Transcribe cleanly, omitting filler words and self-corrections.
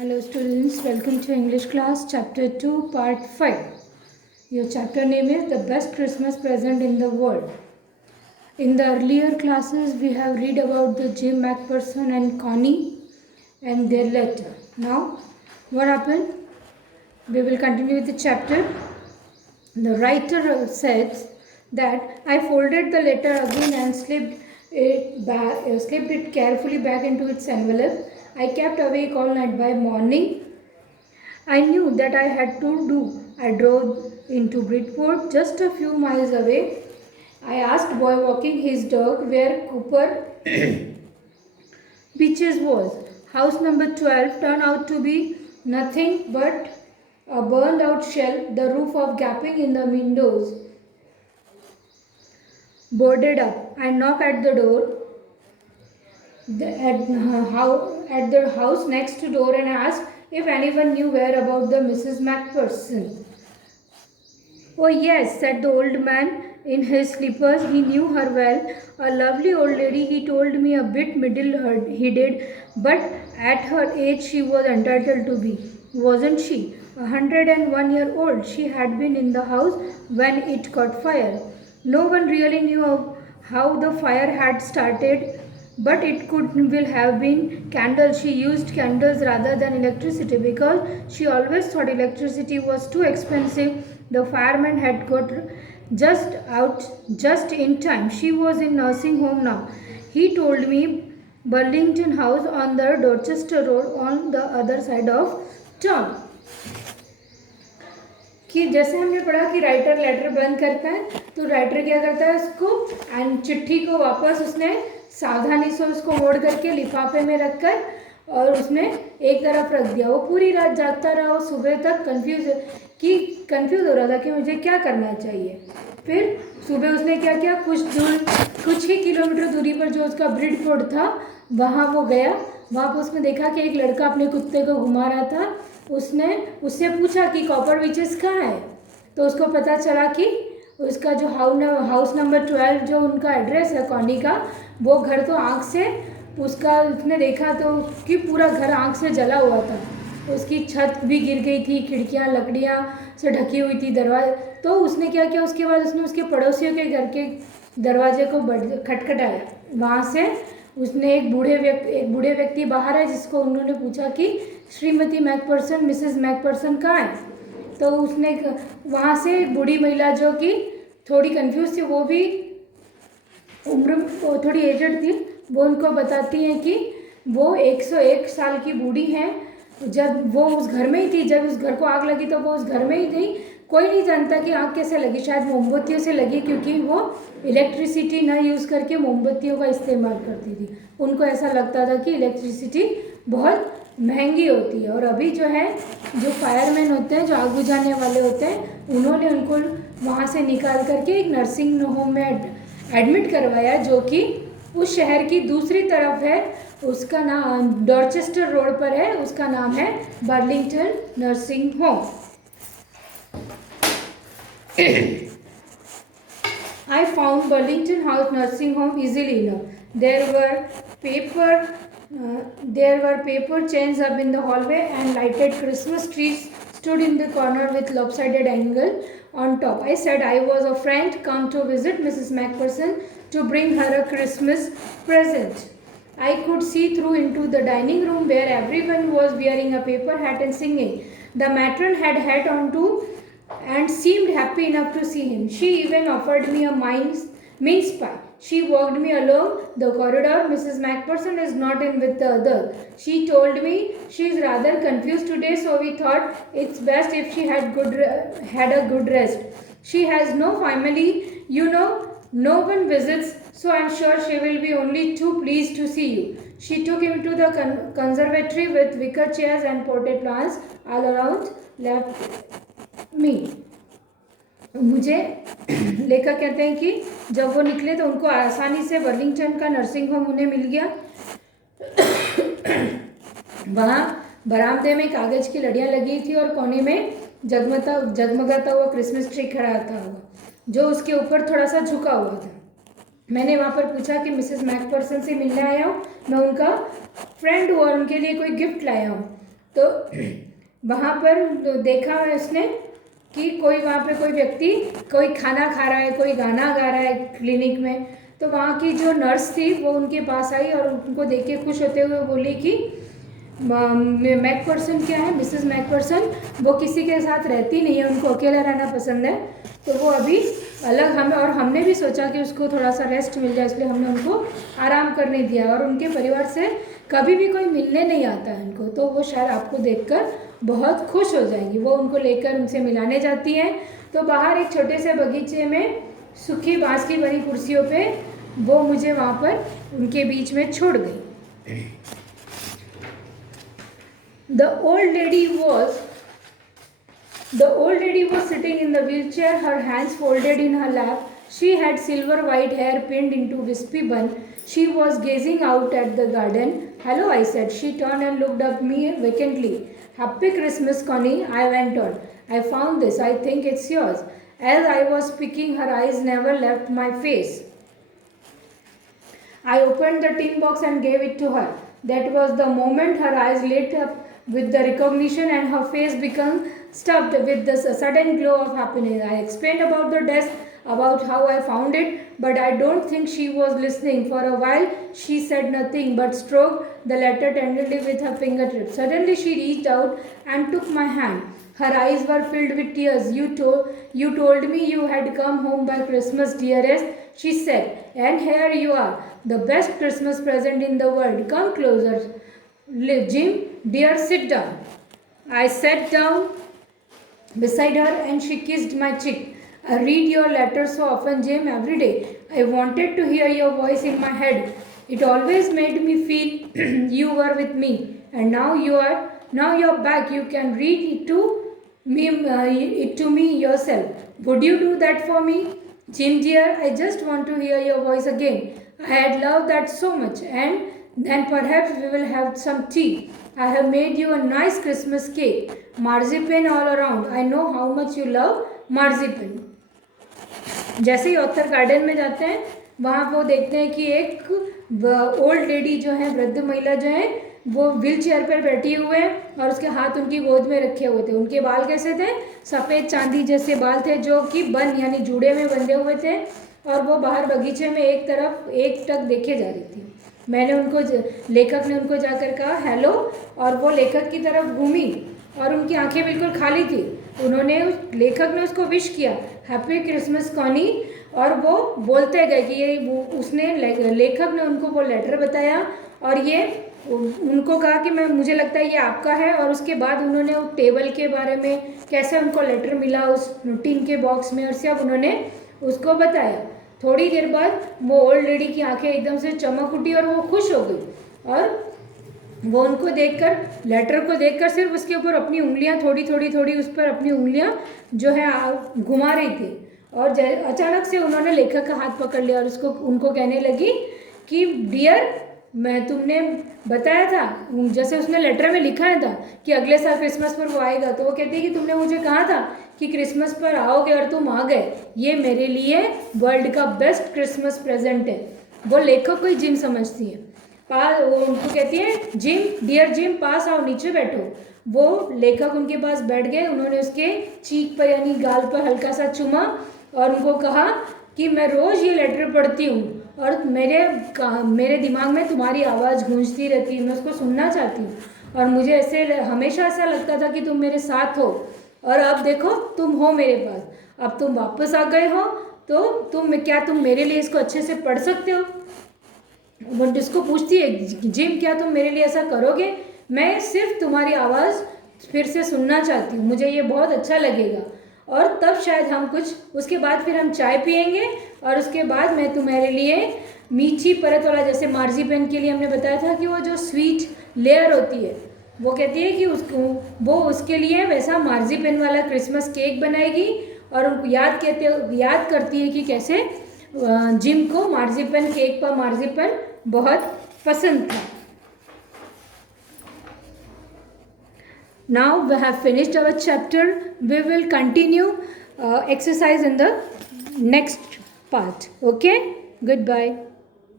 Hello students, welcome to English class chapter 2 part 5. Your chapter name is The Best Christmas Present in the World. In the earlier classes we have read about the Jim McPherson and Connie and their letter. Now what happened? We will continue with the chapter. The writer says that I folded the letter again and slipped it carefully back into its envelope. I kept awake all night. By morning, I knew that I had to do. I drove into Bridport, just a few miles away. I asked boy walking his dog where Cooper Beaches was. House number 12 turned out to be nothing but a burned out shell, the roof of gaping in the windows. Boarded up. I knocked at the door at the house next door and asked if anyone knew whereabout the Mrs. McPherson. Oh yes, said the old man in his slippers. He knew her well. A lovely old lady, he told me, a bit middle-headed, but at her age she was entitled to be, wasn't she? 101-year-old. She had been in the house when it caught fire. No one really knew how the fire had started, but it will have been candles. She used candles rather than electricity because she always thought electricity was too expensive. The fireman had got just out just in time. She was in nursing home now. He told me Burlington House on the Dorchester Road on the other side of town. कि जैसे हमने पढ़ा कि writer letter बंद करता है तो writer क्या करता है उसको एंड चिट्ठी को वापस उसने सावधानी से उसको मोड़ करके लिफाफे में रखकर और उसने एक तरफ रख दिया. वो पूरी रात जागता रहा. वो सुबह तक कंफ्यूज हो रहा था कि मुझे क्या करना चाहिए. फिर सुबह उसने क्या किया, कुछ ही किलोमीटर दूरी पर जो उसका ब्रिडफोर्ड था वहाँ वो गया. वहाँ पर उसने देखा कि एक लड़का अपने कुत्ते को घुमा रहा था. उसने उससे पूछा कि कॉपर बीचेस कहाँ है. तो उसको पता चला कि उसका जो हाउस नंबर 12 जो उनका एड्रेस है कॉनी का, वो घर तो आँख से उसका उसने देखा तो कि पूरा घर आँख से जला हुआ था. उसकी छत भी गिर गई थी, खिड़कियाँ लकड़ियाँ से ढकी हुई थी, दरवाजे. तो उसने क्या किया, उसके बाद उसने उसके पड़ोसियों के घर के दरवाजे को खटखटाया. वहाँ से उसने एक बूढ़े व्यक्ति बाहर है जिसको उन्होंने पूछा कि श्रीमती मैकपर्सन, मिसेस मैकपर्सन कहाँ है. तो उसने वहाँ से एक बूढ़ी महिला जो कि थोड़ी कंफ्यूज थी, वो भी उम्र थोड़ी एजड थी, वो उनको बताती हैं कि वो 101 साल की बूढ़ी हैं. जब वो उस घर में ही थी, जब उस घर को आग लगी तो वो उस घर में ही थी. कोई नहीं जानता कि आग कैसे लगी. शायद मोमबत्तियों से लगी क्योंकि वो इलेक्ट्रिसिटी ना यूज़ करके मोमबत्तियों का इस्तेमाल करती थी. उनको ऐसा लगता था कि इलेक्ट्रिसिटी बहुत महंगी होती है. और अभी जो है जो फायरमैन होते हैं, जो आग बुझाने वाले होते हैं, उन्होंने उनको वहाँ से निकाल करके एक नर्सिंग होम में एडमिट करवाया जो कि उस शहर की दूसरी तरफ है. उसका नाम डॉर्चेस्टर रोड पर है. उसका नाम है Burlington nursing home. I found Burlington House nursing home easily enough. There were paper chains up in the hallway and lighted Christmas trees stood in the corner with lopsided angle on top. I said I was a friend come to visit Mrs. McPherson to bring her a Christmas present. I could see through into the dining room where everyone was wearing a paper hat and singing. The matron had hat on too and seemed happy enough to see him. She even offered me a mince pie. She walked me along the corridor. Mrs. McPherson is not in with the others. She told me she is rather confused today, so we thought it's best if she had a good rest. She has no family, no one visits, so I'm sure she will be only too pleased to see you. She took him to the conservatory with wicker chairs and potted plants all around. Left me. मुझे लेखक कहते हैं कि जब वो निकले तो उनको आसानी से बर्लिंगटन का नर्सिंग होम उन्हें मिल गया. वहाँ बरामदे में कागज की लड़ियाँ लगी थी और कोने में जगमगाता हुआ क्रिसमस ट्री खड़ा था जो उसके ऊपर थोड़ा सा झुका हुआ था. मैंने वहाँ पर पूछा कि मिसेस मैकपर्सन से मिलने आया हूँ, मैं उनका फ्रेंड हूँ और उनके लिए कोई गिफ्ट लाया हूँ. तो वहाँ पर देखा उसने कि कोई वहाँ पे कोई व्यक्ति कोई खाना खा रहा है, कोई गाना गा रहा है क्लिनिक में। तो वहाँ की जो नर्स थी वो उनके पास आई और उनको देख के खुश होते हुए बोली कि मैकपर्सन क्या है, मिसेस मैकपर्सन वो किसी के साथ रहती नहीं है, उनको अकेला रहना पसंद है। तो वो अभी अलग हमें, और हमने भी सोचा कि उसको थोड़ा सा रेस्ट मिल जाए, इसलिए हमने उनको आराम करने दिया। और उनके परिवार से कभी भी कोई मिलने नहीं आता है उनको, तो वो शायद आपको देखकर बहुत खुश हो जाएंगी। वो उनको लेकर उनसे मिलाने जाती हैं। तो बाहर एक छोटे से बगीचे में सूखी बांस की बनी कुर्सियों पे वो मुझे वहाँ पर उनके बीच में छोड़ गई। The old lady was sitting in the wheelchair, her hands folded in her lap. She had silver white hair pinned into wispy bun. She was gazing out at the garden. "Hello," I said. She turned and looked at me vacantly. "Happy Christmas, Connie," I went on. "I found this. I think it's yours." As I was speaking, her eyes never left my face. I opened the tin box and gave it to her. That was the moment her eyes lit up with the recognition and her face became stuffed with the sudden glow of happiness. I explained about the desk, about how I found it, but I don't think she was listening. For a while she said nothing but stroked the letter tenderly with her fingertips. Suddenly she reached out and took my hand. Her eyes were filled with tears. You told me you had come home by Christmas, dearest," she said, "and here you are, the best Christmas present in the world. Come closer, Jim, dear, sit down." I sat down beside her and she kissed my cheek. "I read your letters so often, Jim, every day. I wanted to hear your voice in my head. It always made me feel you were with me. And now you're back. You can read it to me yourself. Would you do that for me? Jim dear, I just want to hear your voice again. I had loved that so much. And then perhaps we will have some tea. I have made you a nice Christmas cake. Marzipan all around. I know how much you love marzipan." जैसे ही author garden में जाते हैं वहाँ वो देखते हैं कि एक ओल्ड लेडी जो है, वृद्ध महिला जो है, वो व्हील चेयर पर बैठी हुए हैं और उसके हाथ उनकी गोद में रखे हुए थे। उनके बाल कैसे थे? सफ़ेद चांदी जैसे बाल थे जो कि बन यानी जूड़े में बंधे हुए थे, और वो बाहर बगीचे में एक टक देखे जा रही थी। लेखक ने उनको जाकर कहा हेलो, और वो लेखक की तरफ घूमी और उनकी आंखें बिल्कुल खाली थी। लेखक ने उसको विश किया, हैप्पी क्रिसमस कॉनी, और वो बोलते गए कि लेखक ने उनको वो लेटर बताया और ये उनको कहा कि मुझे लगता है ये आपका है। और उसके बाद उन्होंने उस टेबल के बारे में, कैसे उनको लेटर मिला उस टिन के बॉक्स में, और सब उन्होंने उसको बताया। थोड़ी देर बाद वो ओल्ड लेडी की आंखें एकदम से चमक उठी और वो खुश हो गई, और वो उनको देखकर, लेटर को देखकर सिर्फ उसके ऊपर अपनी उंगलियां थोड़ी उस पर अपनी उंगलियां जो है घुमा रही थी। और अचानक से उन्होंने लेखक का हाथ पकड़ लिया और उनको कहने लगी कि डियर, तुमने बताया था, जैसे उसने लेटर में लिखा था कि अगले साल क्रिसमस पर वो आएगा, तो वो कहती है कि तुमने मुझे कहा था कि क्रिसमस पर आओगे और तुम आ गए। ये मेरे लिए वर्ल्ड का बेस्ट क्रिसमस प्रेजेंट है। वो लेखक को ही जिम समझती है। वो उनको कहती है जिम, डियर जिम, पास आओ, नीचे बैठो। वो लेखक उनके पास बैठ गए। उन्होंने उसके चीक पर यानी गाल पर हल्का सा चुमा और उनको कहा कि मैं रोज़ ये लेटर पढ़ती हूँ और मेरे दिमाग में तुम्हारी आवाज़ गूंजती रहती है, मैं उसको सुनना चाहती हूँ, और मुझे हमेशा ऐसा लगता था कि तुम मेरे साथ हो, और अब देखो तुम हो मेरे पास। अब तुम वापस आ गए हो, तो तुम मेरे लिए इसको अच्छे से पढ़ सकते हो? वो जिसको पूछती है, जिम क्या तुम मेरे लिए ऐसा करोगे? मैं सिर्फ तुम्हारी आवाज़ फिर से सुनना चाहती हूँ, मुझे ये बहुत अच्छा लगेगा। और तब शायद हम उसके बाद फिर हम चाय पियेंगे, और उसके बाद मैं तुम्हारे लिए मीठी परत वाला, जैसे मार्जिपन के लिए हमने बताया था कि वो जो स्वीट लेयर होती है, वो कहती है कि वो उसके लिए वैसा मार्जिपन वाला क्रिसमस केक बनाएगी, और याद करती है कि कैसे जिम को मार्जिपन केक पर मार्जिपन बहुत पसंद था। Now we have finished our chapter. We will continue exercise in the next part. Okay? Goodbye.